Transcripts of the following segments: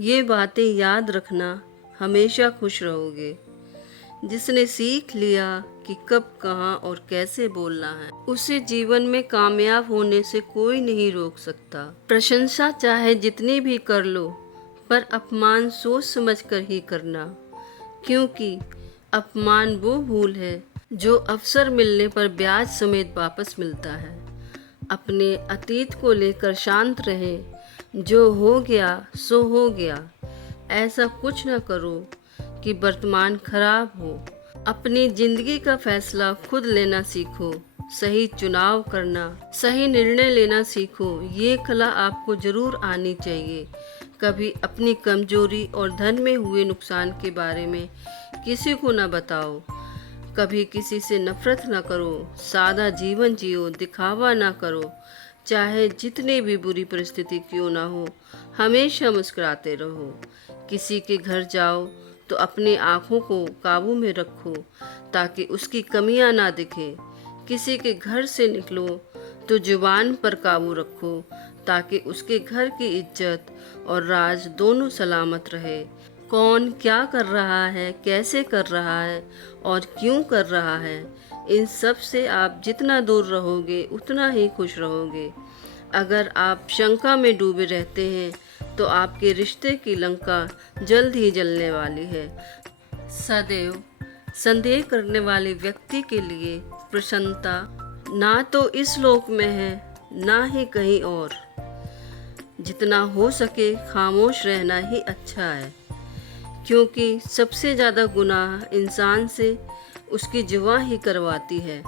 ये बातें याद रखना, हमेशा खुश रहोगे। जिसने सीख लिया कि कब, कहाँ और कैसे बोलना है, उसे जीवन में कामयाब होने से कोई नहीं रोक सकता। प्रशंसा चाहे जितनी भी कर लो, पर अपमान सोच समझ कर ही करना, क्योंकि अपमान वो भूल है जो अवसर मिलने पर ब्याज समेत वापस मिलता है। अपने अतीत को लेकर शांत रहे, जो हो गया सो हो गया। ऐसा कुछ न करो कि वर्तमान खराब हो। अपनी जिंदगी का फैसला खुद लेना सीखो, सही चुनाव करना, सही निर्णय लेना सीखो। ये कला आपको जरूर आनी चाहिए। कभी अपनी कमजोरी और धन में हुए नुकसान के बारे में किसी को न बताओ। कभी किसी से नफरत न करो। सादा जीवन जियो, दिखावा ना करो। चाहे जितनी भी बुरी परिस्थिति क्यों ना हो, हमेशा मुस्कुराते रहो। किसी के घर जाओ तो अपनी आँखों को काबू में रखो, ताकि उसकी कमियां ना दिखें। किसी के घर से निकलो तो जुबान पर काबू रखो, ताकि उसके घर की इज्जत और राज दोनों सलामत रहे। कौन क्या कर रहा है, कैसे कर रहा है और क्यों कर रहा है, इन सब से आप जितना दूर रहोगे उतना ही खुश रहोगे। अगर आप शंका में डूबे रहते हैं तो आपके रिश्ते की लंका जल्द ही जलने वाली है। सदैव संदेह करने वाले व्यक्ति के लिए प्रसन्नता ना तो इस लोक में है, ना ही कहीं और। जितना हो सके खामोश रहना ही अच्छा है, क्योंकि सबसे ज़्यादा गुनाह इंसान से उसकी जुबान ही करवाती है।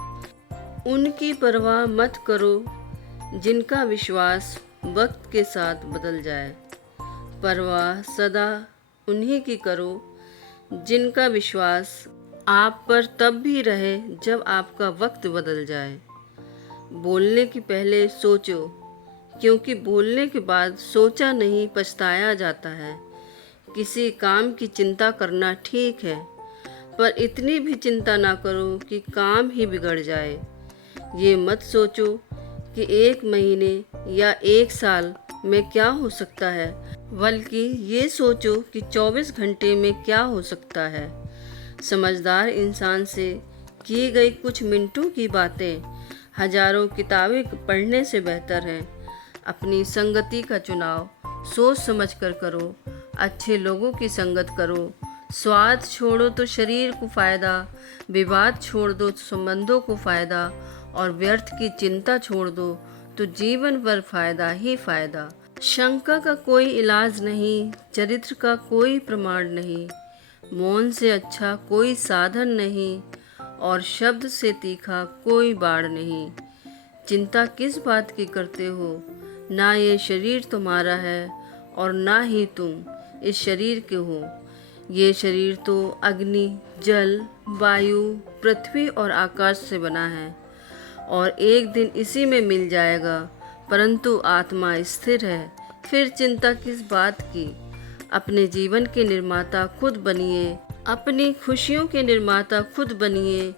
उनकी परवाह मत करो जिनका विश्वास वक्त के साथ बदल जाए। परवाह सदा उन्हीं की करो जिनका विश्वास आप पर तब भी रहे जब आपका वक्त बदल जाए। बोलने की पहले सोचो, क्योंकि बोलने के बाद सोचा नहीं पछताया जाता है। किसी काम की चिंता करना ठीक है, पर इतनी भी चिंता ना करो कि काम ही बिगड़ जाए। ये मत सोचो कि 1 महीने या 1 साल में क्या हो सकता है, बल्कि ये सोचो कि 24 घंटे में क्या हो सकता है। समझदार इंसान से की गई कुछ मिनटों की बातें हजारों किताबें पढ़ने से बेहतर है। अपनी संगति का चुनाव सोच समझ कर करो। अच्छे लोगों की संगत करो। स्वाद छोड़ो तो शरीर को फ़ायदा, विवाद छोड़ दो तो संबंधों को फ़ायदा, और व्यर्थ की चिंता छोड़ दो तो जीवन भर फ़ायदा ही फ़ायदा। शंका का कोई इलाज नहीं, चरित्र का कोई प्रमाण नहीं, मौन से अच्छा कोई साधन नहीं, और शब्द से तीखा कोई बाढ़ नहीं। चिंता किस बात की करते हो? ना ये शरीर तुम्हारा है और ना ही तुम इस शरीर के हो। ये शरीर तो अग्नि, जल, वायु, पृथ्वी और आकाश से बना है, और एक दिन इसी में मिल जाएगा। परंतु आत्मा स्थिर है, फिर चिंता किस बात की? अपने जीवन के निर्माता खुद बनिए, अपनी खुशियों के निर्माता खुद बनिए,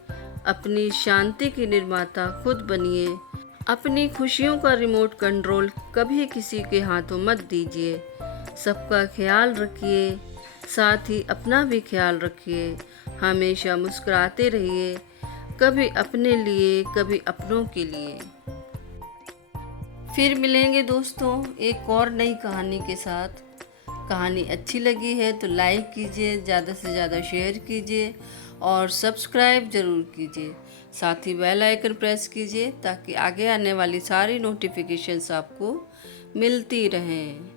अपनी शांति के निर्माता खुद बनिए। अपनी खुशियों का रिमोट कंट्रोल कभी किसी के हाथों मत दीजिए। सबका ख्याल रखिए, साथ ही अपना भी ख्याल रखिए। हमेशा मुस्कुराते रहिए, कभी अपने लिए कभी अपनों के लिए। फिर मिलेंगे दोस्तों एक और नई कहानी के साथ। कहानी अच्छी लगी है तो लाइक कीजिए, ज़्यादा से ज़्यादा शेयर कीजिए और सब्सक्राइब ज़रूर कीजिए। साथ ही बेल आइकन प्रेस कीजिए ताकि आगे आने वाली सारी नोटिफिकेशंस आपको मिलती रहें।